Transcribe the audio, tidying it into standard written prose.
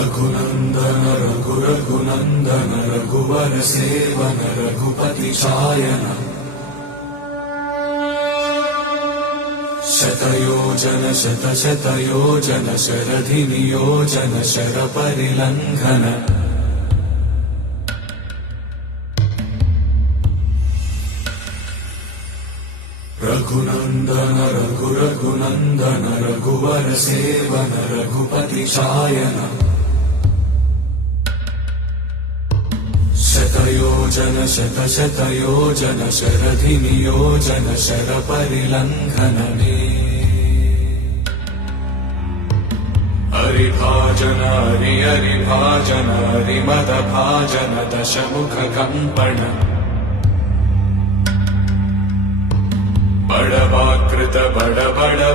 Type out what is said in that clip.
रघुनन्दन रघुरघुनन्दन रघुवर सेवन रघुपति चायन शतयोजन शतशतयोजन शरधि नियोजन शरपरिलङ्घन रघुनन्दन रघुरघुनन्दन रघुवर सेवन रघुपति चायन शतयोजन शतशतयोजन शरधि नियोजन शरपरिलङ्घन हरिभाजन हरिभाजन हरिमदभाजन दशमुख कंपन बड़वाकृत बड़ बड़